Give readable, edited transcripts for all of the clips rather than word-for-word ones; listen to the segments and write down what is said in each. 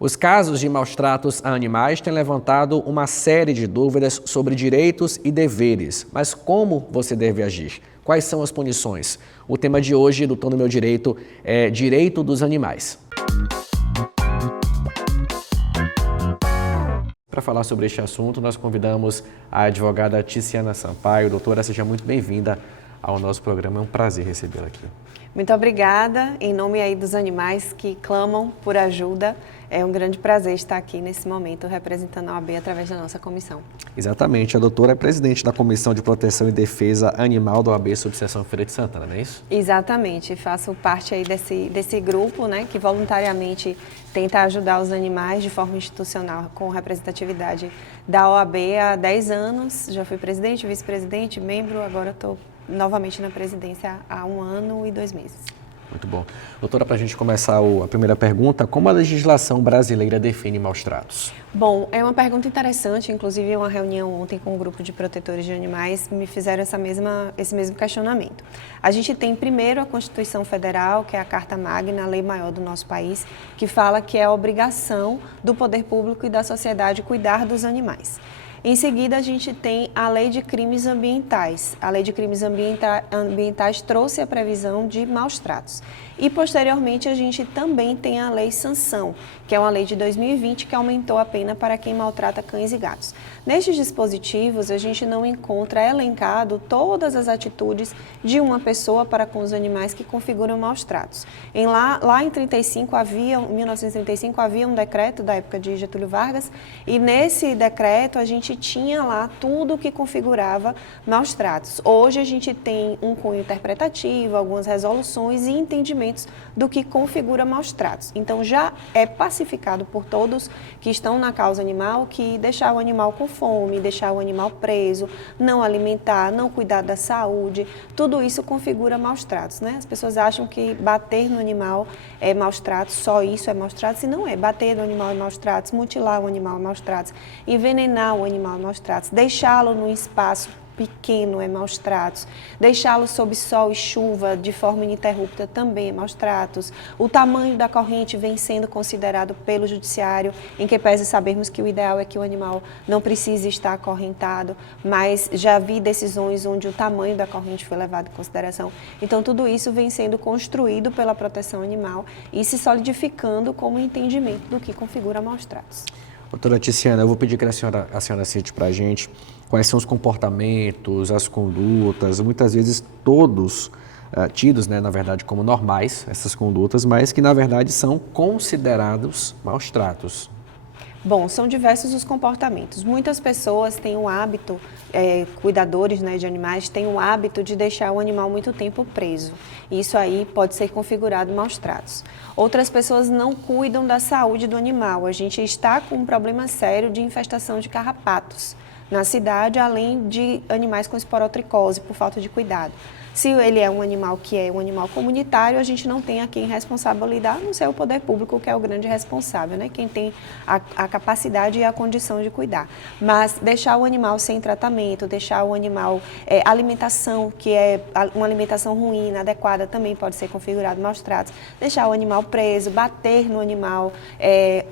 Os casos de maus-tratos a animais têm levantado uma série de dúvidas sobre direitos e deveres. Mas como você deve agir? Quais são as punições? O tema de hoje do Tô no Meu Direito é Direito dos Animais. Para falar sobre este assunto, nós convidamos a advogada Ticiana Sampaio. Doutora, seja muito bem-vinda ao nosso programa. É um prazer recebê-la aqui. Muito obrigada. Em nome aí dos animais que clamam por ajuda, é um grande prazer estar aqui nesse momento representando a OAB através da nossa comissão. Exatamente. A doutora é presidente da Comissão de Proteção e Defesa Animal da OAB Subseção Feira de Santana, não é isso? Exatamente. Faço parte aí desse grupo, né, que voluntariamente tenta ajudar os animais de forma institucional, com representatividade da OAB há 10 anos. Já fui presidente, vice-presidente, membro, agora estou novamente na presidência há 1 ano e 2 meses. Muito bom. Doutora, para a gente começar a primeira pergunta, como a legislação brasileira define maus-tratos? Bom, é uma pergunta interessante, inclusive em uma reunião ontem com um grupo de protetores de animais me fizeram esse mesmo questionamento. A gente tem primeiro a Constituição Federal, que é a Carta Magna, a lei maior do nosso país, que fala que é a obrigação do poder público e da sociedade cuidar dos animais. Em seguida, a gente tem a Lei de Crimes Ambientais. A Lei de Crimes Ambientais trouxe a previsão de maus-tratos. E, posteriormente, a gente também tem a Lei Sanção, que é uma lei de 2020 que aumentou a pena para quem maltrata cães e gatos. Nestes dispositivos, a gente não encontra elencado todas as atitudes de uma pessoa para com os animais que configuram maus-tratos. Lá em 1935 havia um decreto da época de Getúlio Vargas e nesse decreto a gente tinha lá tudo que configurava maus-tratos. Hoje a gente tem um cunho interpretativo, algumas resoluções e entendimentos do que configura maus-tratos. Então já é pacificado por todos que estão na causa animal que deixar o animal com fome, deixar o animal preso, não alimentar, não cuidar da saúde, tudo isso configura maus-tratos, né? As pessoas acham que bater no animal é maus-tratos, só isso é maus-tratos, e não é. Bater no animal é maus-tratos, mutilar o animal é maus-tratos, envenenar o animal é maus-tratos, deixá-lo num espaço pequeno é maus-tratos, deixá-lo sob sol e chuva de forma ininterrupta também é maus-tratos. O tamanho da corrente vem sendo considerado pelo judiciário, em que pese sabermos que o ideal é que o animal não precise estar acorrentado, mas já vi decisões onde o tamanho da corrente foi levado em consideração. Então tudo isso vem sendo construído pela proteção animal e se solidificando como entendimento do que configura maus-tratos. Doutora Ticiana, eu vou pedir que a senhora cite para a gente quais são os comportamentos, as condutas, muitas vezes todos tidos, né, na verdade, como normais, essas condutas, mas que, na verdade, são considerados maus-tratos. Bom, são diversos os comportamentos. Muitas pessoas têm o hábito, cuidadores, né, de animais, têm o hábito de deixar o animal muito tempo preso. Isso aí pode ser configurado maus-tratos. Outras pessoas não cuidam da saúde do animal. A gente está com um problema sério de infestação de carrapatos na cidade, além de animais com esporotricose, por falta de cuidado. Se ele é um animal que é um animal comunitário, a gente não tem a quem responsabilizar, a não ser o poder público, que é o grande responsável, né? Quem tem a capacidade e a condição de cuidar. Mas deixar o animal sem tratamento, deixar o animal, alimentação, que é uma alimentação ruim, inadequada, também pode ser configurado maus-tratos. Deixar o animal preso, bater no animal,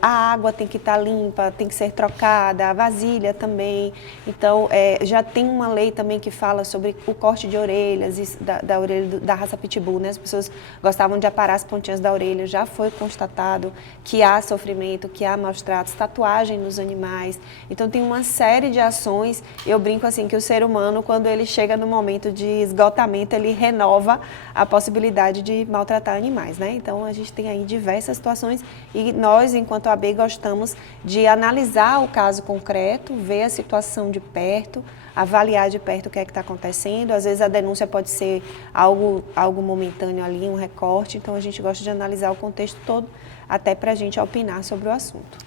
a água tem que estar limpa, tem que ser trocada, a vasilha também. Então, já tem uma lei também que fala sobre o corte de orelhas, da orelha da raça Pitbull, né? As pessoas gostavam de aparar as pontinhas da orelha, já foi constatado que há sofrimento, que há maus-tratos, tatuagem nos animais. Então tem uma série de ações. Eu brinco assim que o ser humano, quando ele chega no momento de esgotamento, ele renova a possibilidade de maltratar animais, né? Então a gente tem aí diversas situações e nós, enquanto AB, gostamos de analisar o caso concreto, ver a situação de perto, avaliar de perto o que é que está acontecendo. Às vezes a denúncia pode ser algo momentâneo ali, um recorte, então a gente gosta de analisar o contexto todo, até para a gente opinar sobre o assunto.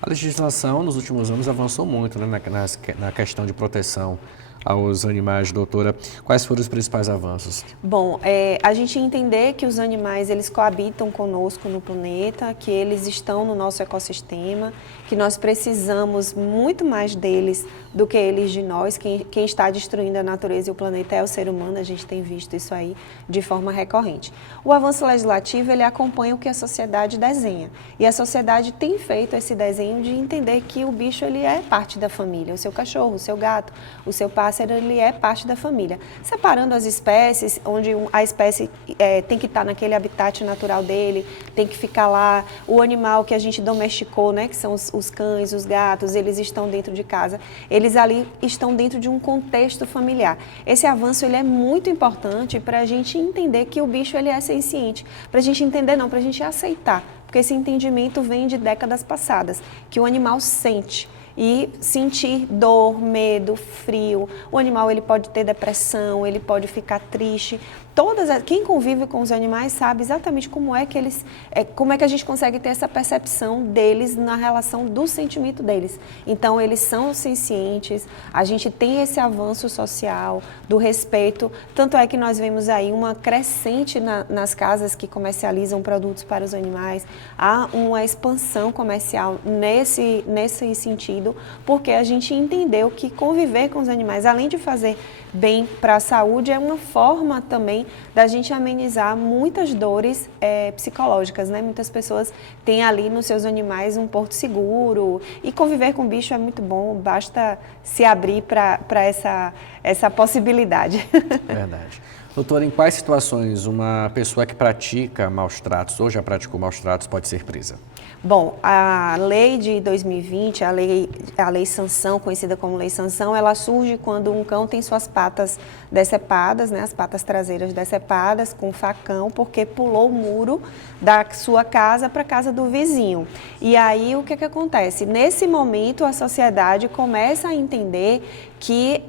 A legislação nos últimos anos avançou muito, né, na questão de proteção aos animais, doutora. Quais foram os principais avanços? Bom, a gente entender que os animais eles coabitam conosco no planeta, que eles estão no nosso ecossistema, que nós precisamos muito mais deles do que eles de nós. Quem está destruindo a natureza e o planeta é o ser humano, a gente tem visto isso aí de forma recorrente. O avanço legislativo, ele acompanha o que a sociedade desenha. E a sociedade tem feito esse desenho de entender que o bicho ele é parte da família. O seu cachorro, o seu gato, o seu pássaro, ele é parte da família. Separando as espécies, onde a espécie tem que estar naquele habitat natural dele, tem que ficar lá. O animal que a gente domesticou, né, que são os cães, os gatos, eles estão dentro de casa. Eles ali estão dentro de um contexto familiar. Esse avanço ele é muito importante para a gente entender que o bicho ele é senciente. Para a gente entender não, para a gente aceitar. Porque esse entendimento vem de décadas passadas, que o animal sente. E sentir dor, medo, frio. O animal ele pode ter depressão, ele pode ficar triste. Quem convive com os animais sabe exatamente como é que a gente consegue ter essa percepção deles na relação do sentimento deles. Então eles são sencientes, a gente tem esse avanço social, do respeito, tanto é que nós vemos aí uma crescente nas casas que comercializam produtos para os animais, há uma expansão comercial nesse sentido, porque a gente entendeu que conviver com os animais, além de fazer bem para a saúde, é uma forma também da gente amenizar muitas dores psicológicas, né? Muitas pessoas têm ali nos seus animais um porto seguro e conviver com o bicho é muito bom, basta se abrir para essa possibilidade. Verdade. Doutora, em quais situações uma pessoa que pratica maus tratos ou já praticou maus tratos pode ser presa? Bom, a lei de 2020, a lei sanção, conhecida como lei sanção, ela surge quando um cão tem suas patas decepadas, né, as patas traseiras decepadas com facão, porque pulou o muro da sua casa para a casa do vizinho. E aí o que acontece? Nesse momento a sociedade começa a entender que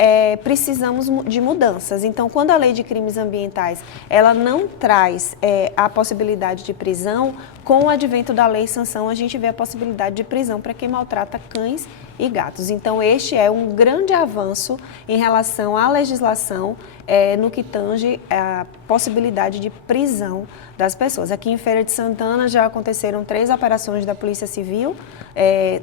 precisamos de mudanças. Então, quando a lei de crimes ambientais ela não traz a possibilidade de prisão, com o advento da lei sanção, a gente vê a possibilidade de prisão para quem maltrata cães e gatos. Então, este é um grande avanço em relação à legislação no que tange a possibilidade de prisão das pessoas. Aqui em Feira de Santana já aconteceram 3 operações da Polícia Civil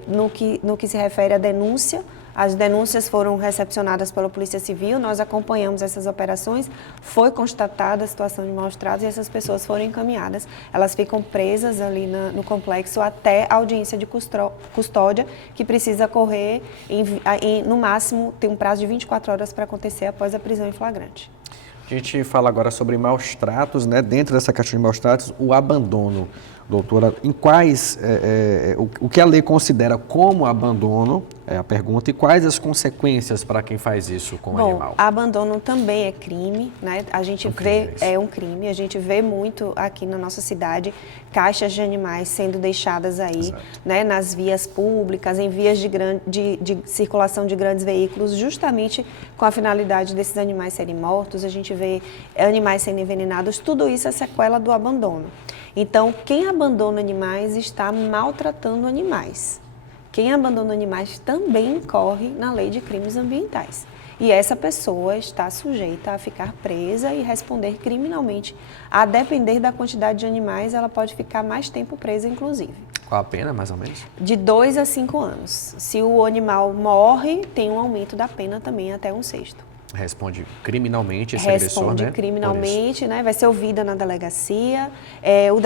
no que se refere à denúncia. As denúncias foram recepcionadas pela Polícia Civil, nós acompanhamos essas operações, foi constatada a situação de maus tratos e essas pessoas foram encaminhadas. Elas ficam presas ali no complexo até a audiência de custódia, que precisa ocorrer, no máximo, tem um prazo de 24 horas para acontecer após a prisão em flagrante. A gente fala agora sobre maus tratos, né? Dentro dessa questão de maus tratos, o abandono. Doutora, em quais, o que a lei considera como abandono, é a pergunta, e quais as consequências para quem faz isso com o animal? Abandono também é crime, né? A gente é um crime, a gente vê muito aqui na nossa cidade caixas de animais sendo deixadas aí, né, nas vias públicas, em vias de circulação de grandes veículos, justamente com a finalidade desses animais serem mortos, a gente vê animais sendo envenenados, tudo isso é sequela do abandono. Então, quem abandona animais está maltratando animais. Quem abandona animais também incorre na lei de crimes ambientais. E essa pessoa está sujeita a ficar presa e responder criminalmente. A depender da quantidade de animais, ela pode ficar mais tempo presa, inclusive. Qual a pena, mais ou menos? De 2 a 5 anos. Se o animal morre, tem um aumento da pena também até 1/6. Responde criminalmente esse agressor, né? Responde criminalmente, né? Vai ser ouvida na delegacia, o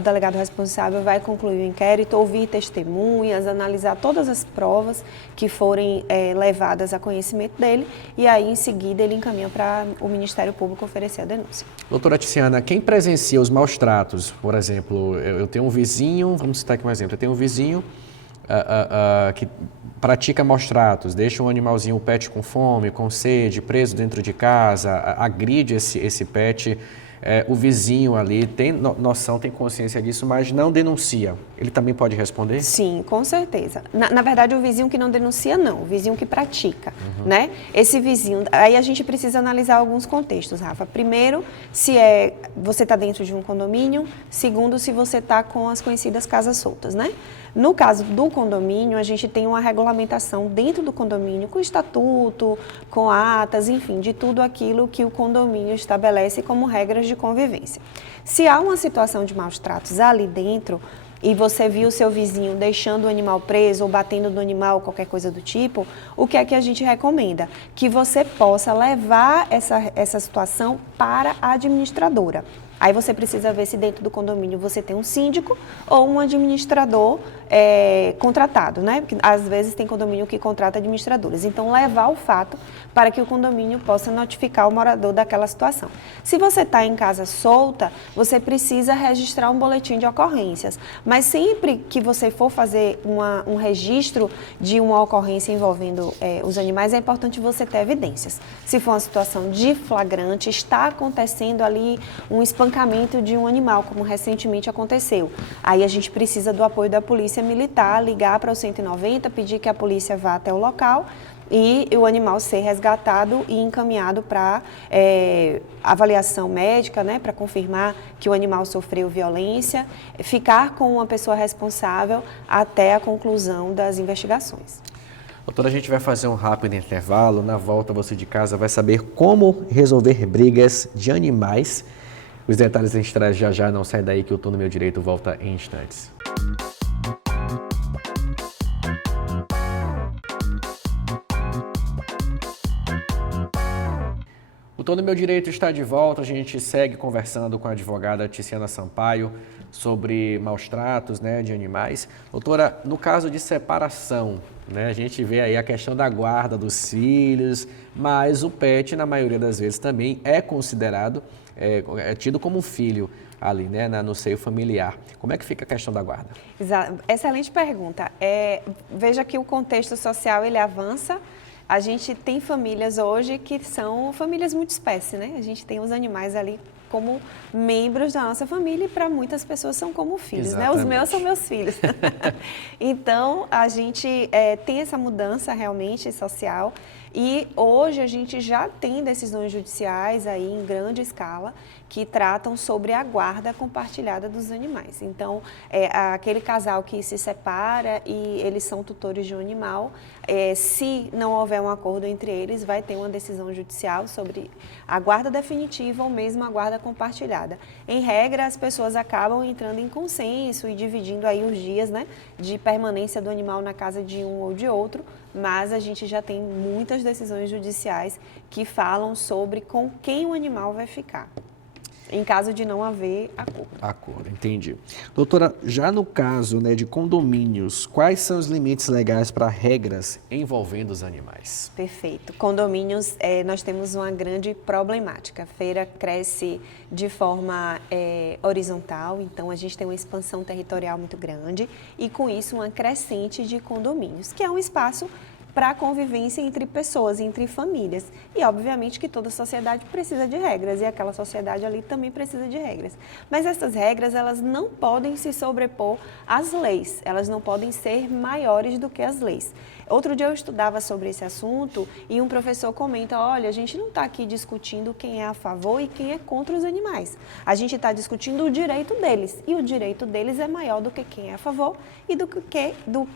delegado responsável vai concluir o inquérito, ouvir testemunhas, analisar todas as provas que forem levadas a conhecimento dele e aí, em seguida, ele encaminha para o Ministério Público oferecer a denúncia. Doutora Tiziana, quem presencia os maus tratos, por exemplo, eu tenho um vizinho, vamos citar aqui um exemplo, eu tenho um vizinho que pratica maus tratos, deixa um animalzinho, um pet com fome, com sede, preso dentro de casa, agride esse pet. o vizinho ali tem noção, tem consciência disso, mas não denuncia, ele também pode responder? Sim, com certeza. Na verdade, o vizinho que não denuncia, não. O vizinho que pratica, né? Esse vizinho... Aí a gente precisa analisar alguns contextos, Rafa. Primeiro, se você está dentro de um condomínio. Segundo, se você está com as conhecidas casas soltas, né? No caso do condomínio, a gente tem uma regulamentação dentro do condomínio, com estatuto, com atas, enfim, de tudo aquilo que o condomínio estabelece como regras de convivência. Se há uma situação de maus tratos ali dentro e você viu o seu vizinho deixando o animal preso ou batendo no animal, qualquer coisa do tipo, o que é que a gente recomenda? Que você possa levar essa situação para a administradora. Aí você precisa ver se dentro do condomínio você tem um síndico ou um administrador contratado, né? Porque às vezes tem condomínio que contrata administradores. Então, levar o fato para que o condomínio possa notificar o morador daquela situação. Se você está em casa solta, você precisa registrar um boletim de ocorrências. Mas sempre que você for fazer um registro de uma ocorrência envolvendo os animais, é importante você ter evidências. Se for uma situação de flagrante, está acontecendo ali um espancamento de um animal, como recentemente aconteceu. Aí a gente precisa do apoio da polícia militar, ligar para o 190, pedir que a polícia vá até o local e o animal ser resgatado e encaminhado para avaliação médica, né, para confirmar que o animal sofreu violência, ficar com uma pessoa responsável até a conclusão das investigações. Doutora, a gente vai fazer um rápido intervalo. Na volta, você de casa vai saber como resolver brigas de animais. Os detalhes a gente traz já já, não sai daí que eu Tô no Meu Direito volta em instantes. O Tô no Meu Direito está de volta, a gente segue conversando com a advogada Ticiana Sampaio sobre maus tratos, né, de animais. Doutora, no caso de separação, né, a gente vê aí a questão da guarda dos filhos, mas o pet, na maioria das vezes, também é considerado, é tido como um filho ali, né, no seio familiar. Como é que fica a questão da guarda? Excelente pergunta. Veja que o contexto social, ele avança. A gente tem famílias hoje que são famílias multiespécie, né? A gente tem os animais ali como membros da nossa família e para muitas pessoas são como filhos, Exatamente. Né? Os meus são meus filhos. Então, a gente tem essa mudança realmente social e hoje a gente já tem decisões judiciais aí em grande escala que tratam sobre a guarda compartilhada dos animais. Então, aquele casal que se separa e eles são tutores de um animal, se não houver um acordo entre eles, vai ter uma decisão judicial sobre a guarda definitiva ou mesmo a guarda compartilhada. Em regra, as pessoas acabam entrando em consenso e dividindo aí os dias, né, de permanência do animal na casa de um ou de outro, mas a gente já tem muitas decisões judiciais que falam sobre com quem o animal vai ficar, em caso de não haver acordo. Acordo, entendi. Doutora, já no caso, né, de condomínios, quais são os limites legais para regras envolvendo os animais? Perfeito. Condomínios, nós temos uma grande problemática. A feira cresce de forma horizontal, então a gente tem uma expansão territorial muito grande e com isso uma crescente de condomínios, que é um espaço para a convivência entre pessoas, entre famílias. E, obviamente, que toda sociedade precisa de regras, e aquela sociedade ali também precisa de regras. Mas essas regras, elas não podem se sobrepor às leis, elas não podem ser maiores do que as leis. Outro dia eu estudava sobre esse assunto e um professor comenta, olha, a gente não está aqui discutindo quem é a favor e quem é contra os animais. A gente está discutindo o direito deles, e o direito deles é maior do que quem é a favor e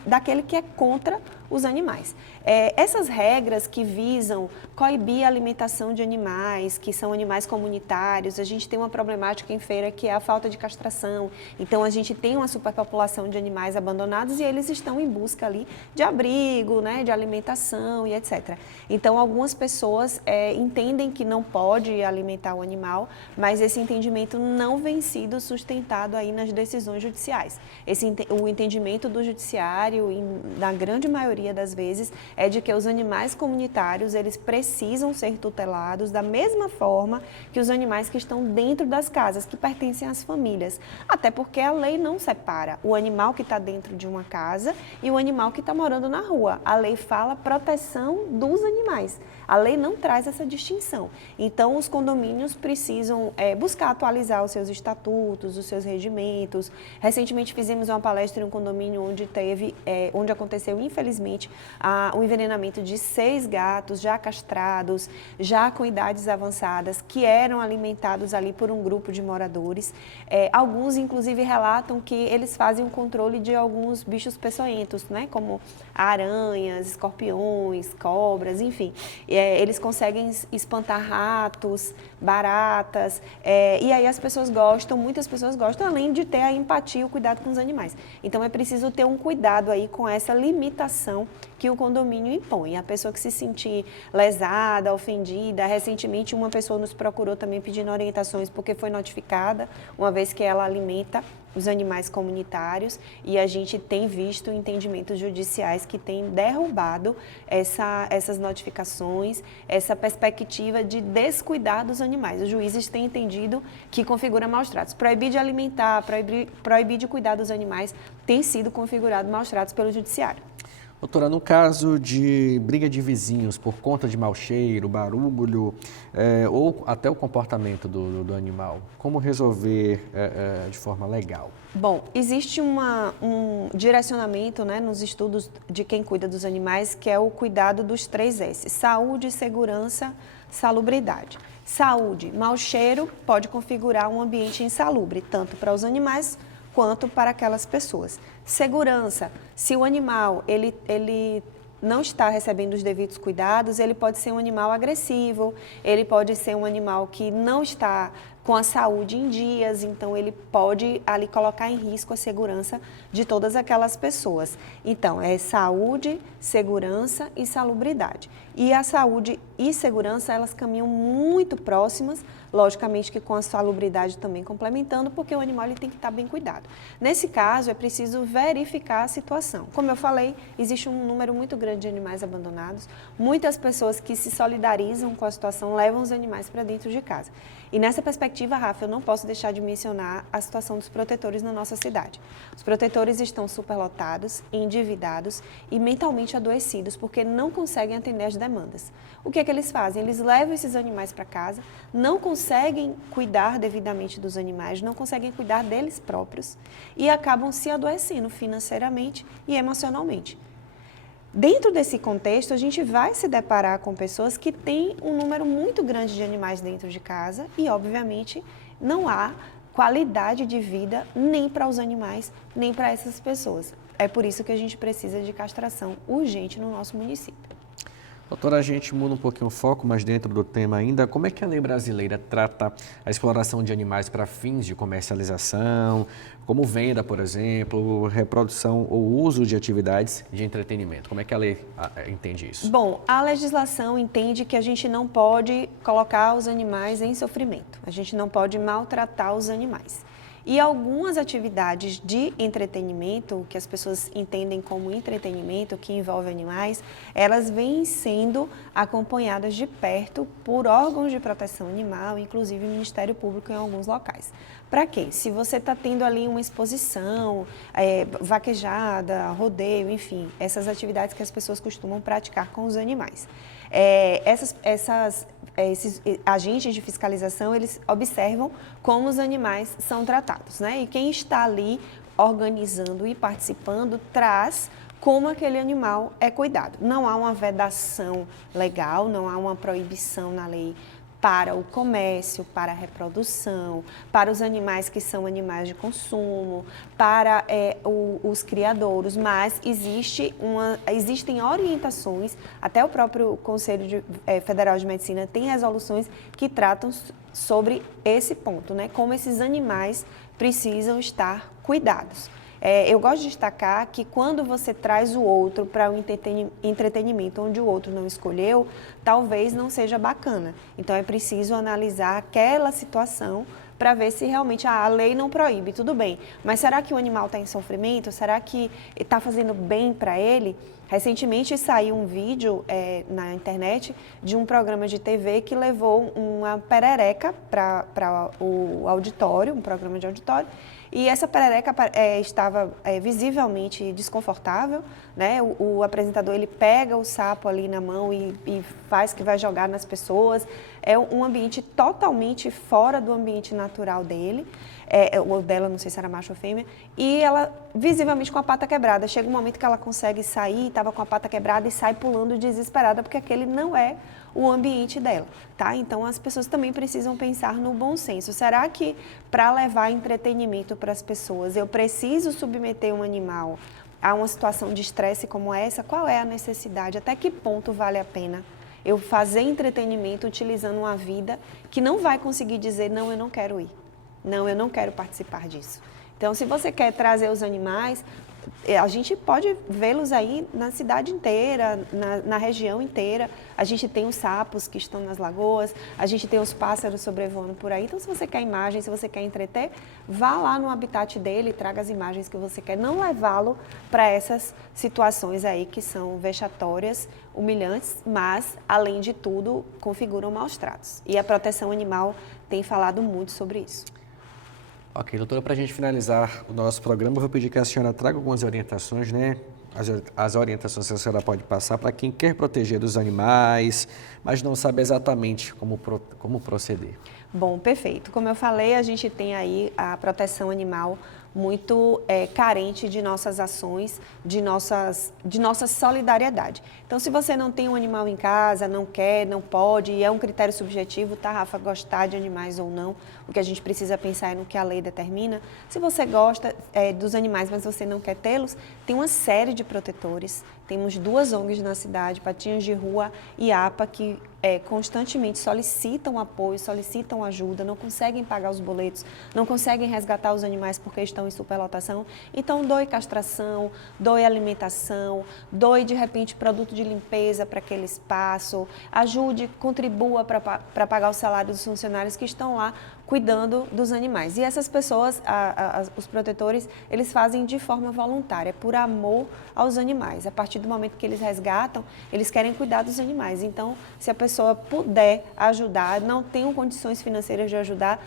daquele que é contra os animais. Essas regras que visam coibir a alimentação de animais, que são animais comunitários, a gente tem uma problemática em feira que é a falta de castração. Então, a gente tem uma superpopulação de animais abandonados e eles estão em busca ali de abrigo, né, de alimentação e etc. Então, algumas pessoas entendem que não pode alimentar o animal, mas esse entendimento não vem sido sustentado aí nas decisões judiciais. O entendimento do judiciário, na grande maioria das vezes, é de que os animais comunitários, eles precisam ser tutelados da mesma forma que os animais que estão dentro das casas, que pertencem às famílias. Até porque a lei não separa o animal que está dentro de uma casa e o animal que está morando na rua. A lei fala proteção dos animais. A lei não traz essa distinção. Então, os condomínios precisam buscar atualizar os seus estatutos, os seus regimentos. Recentemente fizemos uma palestra em um condomínio onde aconteceu, infelizmente, o envenenamento de 6 gatos já castrados, já com idades avançadas, que eram alimentados ali por um grupo de moradores. Alguns, inclusive, relatam que eles fazem o controle de alguns bichos peçonhentos, né? Como aranhas, escorpiões, cobras, enfim. Eles conseguem espantar ratos, baratas, e aí as pessoas gostam, muitas pessoas gostam, além de ter a empatia e o cuidado com os animais. Então é preciso ter um cuidado aí com essa limitação que o condomínio impõe. A pessoa que se sentir lesada, ofendida, recentemente uma pessoa nos procurou também pedindo orientações porque foi notificada, uma vez que ela alimenta os animais comunitários, e a gente tem visto entendimentos judiciais que têm derrubado essas notificações, essa perspectiva de descuidar dos animais. Os juízes têm entendido que configura maus tratos. Proibir de alimentar, proibir de cuidar dos animais tem sido configurado maus tratos pelo judiciário. Doutora, no caso de briga de vizinhos por conta de mau cheiro, barulho ou até o comportamento do animal, como resolver de forma legal? Bom, existe um direcionamento, né, nos estudos de quem cuida dos animais, que é o cuidado dos 3 S: saúde, segurança, salubridade. Saúde, mau cheiro pode configurar um ambiente insalubre, tanto para os animais quanto para aquelas pessoas. Segurança, se o animal ele não está recebendo os devidos cuidados, ele pode ser um animal agressivo, ele pode ser um animal que não está com a saúde em dias, então ele pode ali colocar em risco a segurança de todas aquelas pessoas. Então, é saúde, segurança e salubridade. E a saúde e segurança, elas caminham muito próximas, logicamente que com a salubridade também complementando, porque o animal ele tem que estar bem cuidado. Nesse caso, é preciso verificar a situação. Como eu falei, existe um número muito grande de animais abandonados, muitas pessoas que se solidarizam com a situação levam os animais para dentro de casa. E nessa perspectiva, Rafa, eu não posso deixar de mencionar a situação dos protetores na nossa cidade. Os protetores estão superlotados, endividados e mentalmente adoecidos porque não conseguem atender as demandas. O que é que eles fazem? Eles levam esses animais para casa, não conseguem cuidar devidamente dos animais, não conseguem cuidar deles próprios e acabam se adoecendo financeiramente e emocionalmente. Dentro desse contexto, a gente vai se deparar com pessoas que têm um número muito grande de animais dentro de casa e, obviamente, não há qualidade de vida nem para os animais, nem para essas pessoas. É por isso que a gente precisa de castração urgente no nosso município. Doutora, a gente muda um pouquinho o foco, mas dentro do tema ainda, como é que a lei brasileira trata a exploração de animais para fins de comercialização, como venda, por exemplo, reprodução ou uso de atividades de entretenimento? Como é que a lei entende isso? Bom, a legislação entende que a gente não pode colocar os animais em sofrimento, a gente não pode maltratar os animais. E algumas atividades de entretenimento, que as pessoas entendem como entretenimento, que envolve animais, elas vêm sendo acompanhadas de perto por órgãos de proteção animal, inclusive o Ministério Público em alguns locais. Para quê? Se você está tendo ali uma exposição, vaquejada, rodeio, enfim, essas atividades que as pessoas costumam praticar com os animais. Esses agentes de fiscalização, eles observam como os animais são tratados, né? E quem está ali organizando e participando traz como aquele animal é cuidado. Não há uma vedação legal, não há uma proibição na lei para o comércio, para a reprodução, para os animais que são animais de consumo, para os criadouros, mas existem orientações, até o próprio Conselho Federal de Medicina tem resoluções que tratam sobre esse ponto, né? Como esses animais precisam estar cuidados. Eu gosto de destacar que quando você traz o outro para um entretenimento onde o outro não escolheu, talvez não seja bacana. Então é preciso analisar aquela situação para ver se realmente a lei não proíbe, tudo bem. Mas será que o animal está em sofrimento? Será que está fazendo bem para ele? Recentemente saiu um vídeo na internet de um programa de TV que levou uma perereca para o auditório, um programa de auditório, e essa perereca estava visivelmente desconfortável, né? O apresentador ele pega o sapo ali na mão e faz que vai jogar nas pessoas. É um ambiente totalmente fora do ambiente natural dele. Ou dela, não sei se era macho ou fêmea, e ela visivelmente com a pata quebrada. Chega um momento que ela consegue sair, estava com a pata quebrada e sai pulando desesperada, porque aquele não é o ambiente dela, tá? Então as pessoas também precisam pensar no bom senso. Será que para levar entretenimento para as pessoas, eu preciso submeter um animal a uma situação de estresse como essa? Qual é a necessidade? Até que ponto vale a pena eu fazer entretenimento utilizando uma vida que não vai conseguir dizer, não, eu não quero ir. Não, eu não quero participar disso. Então, se você quer trazer os animais, a gente pode vê-los aí na cidade inteira, na região inteira. A gente tem os sapos que estão nas lagoas, a gente tem os pássaros sobrevoando por aí. Então, se você quer imagem, se você quer entreter, vá lá no habitat dele e traga as imagens que você quer. Não levá-lo para essas situações aí que são vexatórias, humilhantes, mas, além de tudo, configuram maus tratos. E a proteção animal tem falado muito sobre isso. Ok, doutora, para a gente finalizar o nosso programa, eu vou pedir que a senhora traga algumas orientações, né? As orientações que a senhora pode passar para quem quer proteger os animais, mas não sabe exatamente como proceder. Bom, perfeito. Como eu falei, a gente tem aí a proteção animal muito carente de nossas ações, de nossa solidariedade. Então, se você não tem um animal em casa, não quer, não pode, e é um critério subjetivo, tá, Rafa, gostar de animais ou não, o que a gente precisa pensar é no que a lei determina. Se você gosta dos animais, mas você não quer tê-los, tem uma série de protetores. Temos 2 ONGs na cidade, Patinhas de Rua e APA, que constantemente solicitam apoio, solicitam ajuda, não conseguem pagar os boletos, não conseguem resgatar os animais porque estão em superlotação. Então, doe castração, doe alimentação, doe, de repente, produto de limpeza para aquele espaço, ajude, contribua para pagar o salário dos funcionários que estão lá cuidando dos animais. E essas pessoas, os protetores, eles fazem de forma voluntária, por amor aos animais. A partir do momento que eles resgatam, eles querem cuidar dos animais. Então, se a pessoa puder ajudar, não tem condições financeiras de ajudar,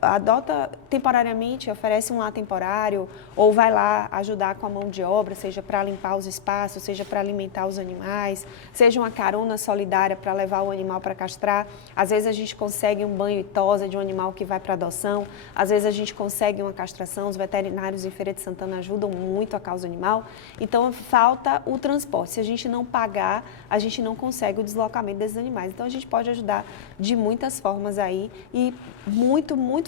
adota temporariamente, oferece um lar temporário, ou vai lá ajudar com a mão de obra, seja para limpar os espaços, seja para alimentar os animais, seja uma carona solidária para levar o animal para castrar. Às vezes a gente consegue um banho e tosa de um animal que vai para adoção, às vezes a gente consegue uma castração, os veterinários em Feira de Santana ajudam muito a causa animal. Então falta o transporte, se a gente não pagar, a gente não consegue o deslocamento desses animais. Então a gente pode ajudar de muitas formas aí e muito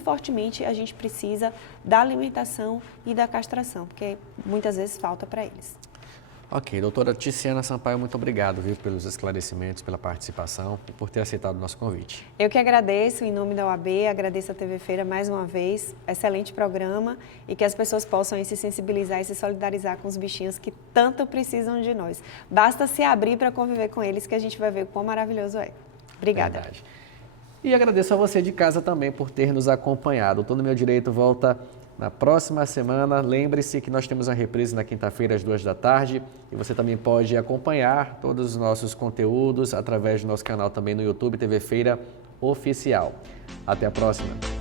fortemente a gente precisa da alimentação e da castração, porque muitas vezes falta para eles. Ok, doutora Ticiana Sampaio, muito obrigado, viu, pelos esclarecimentos, pela participação e por ter aceitado o nosso convite. Eu que agradeço, em nome da OAB, agradeço a TV Feira mais uma vez, excelente programa, e que as pessoas possam aí se sensibilizar e se solidarizar com os bichinhos que tanto precisam de nós. Basta se abrir para conviver com eles que a gente vai ver o quão maravilhoso é. Obrigada. Verdade. E agradeço a você de casa também por ter nos acompanhado. O Tô no Meu Direito volta na próxima semana. Lembre-se que nós temos a reprise na quinta-feira às 14h e você também pode acompanhar todos os nossos conteúdos através do nosso canal também no YouTube, TV Feira Oficial. Até a próxima!